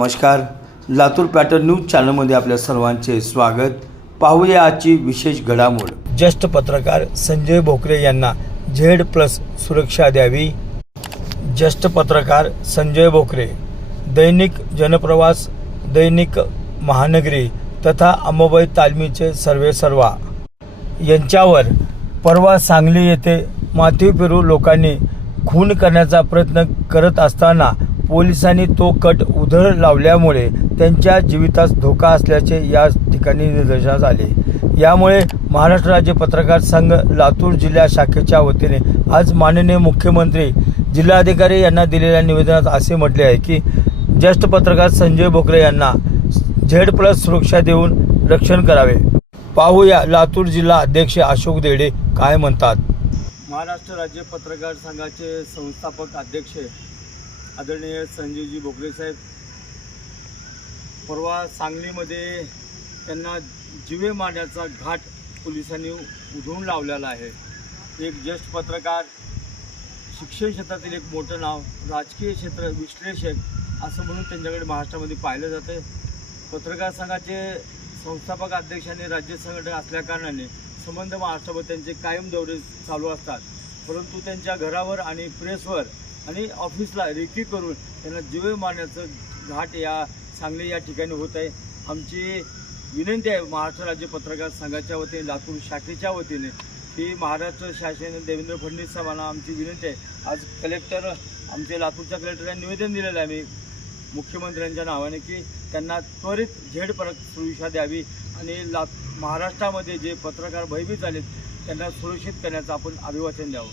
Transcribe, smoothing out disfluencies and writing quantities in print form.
नमस्कार, Latur pattern news चॅनलमध्ये आपल्या सर्वांचे स्वागत। पाहूया आजची विशेष घडामोड। ज्येष्ठ पत्रकार संजय भोकरे यांना Z+ सुरक्षा द्यावी। ज्येष्ठ पत्रकार संजय भोकरे, दैनिक जनप्रवास, दैनिक महानगरी तथा अंबाबाई तालमीचे सर्वेसर्वा यांच्यावर परवा सांगली येथे माथी फिरू लोकांनी खून करण्याचा प्रयत्न करत असताना पोलिसांनी तो कट उधळ लावल्यामुळे त्यांच्या जीवितास धोका असल्याचे या ठिकाणी निदर्शनास आले। यामुळे महाराष्ट्र राज्य पत्रकार संघ लातूर जिल्हा शाखेच्या वतीने आज माननीय मुख्यमंत्री, जिल्हाधिकारी यांना दिलेल्या निवेदनात असे म्हटले आहे की ज्येष्ठ पत्रकार संजय भोकरे यांना Z+ सुरक्षा देऊन रक्षण करावे। पाहूया लातूर जिल्हा अध्यक्ष अशोक देडे काय म्हणतात। महाराष्ट्र राज्य पत्रकार संघाचे संस्थापक अध्यक्ष आदरणीय संजयजी भोकरे साहेब, परवा सांगलीमध्ये त्यांना जीवे मारण्याचा घाट पोलिसांनी उधळून लावलेला आहे। एक ज्येष्ठ पत्रकार, शिक्षण क्षेत्रातील एक मोठं नाव, राजकीय क्षेत्र विश्लेषक असं म्हणून त्यांच्याकडे महाराष्ट्रामध्ये पाहिलं जाते। पत्रकार संघाचे संस्थापक अध्यक्ष आणि राज्य संघटक असल्या कारणाने संबंध महाराष्ट्रामध्ये त्यांचे कायम दौरे चालू असतात, परंतु त्यांच्या घरावर आणि प्रेसवर आणि ऑफिसला रेकी करून त्यांना जीवे मारण्याचं घाट या सांगली या ठिकाणी होत आहे। आमची विनंती आहे महाराष्ट्र राज्य पत्रकार संघाच्या वतीने, लातूर शाखेच्या वतीने, की महाराष्ट्र शासन देवेंद्र फडणवीस साहेबांना आमची विनंती आहे। आज कलेक्टर, आमचे लातूरच्या कलेक्टरांनी निवेदन दिलेलं आहे आम्ही मुख्यमंत्र्यांच्या नावाने की त्यांना त्वरित Z+ सुरक्षा द्यावी आणि महाराष्ट्रामध्ये जे पत्रकार भयभीत झालेत त्यांना सुरक्षित करण्याचं आपण अभिवाचन द्यावं।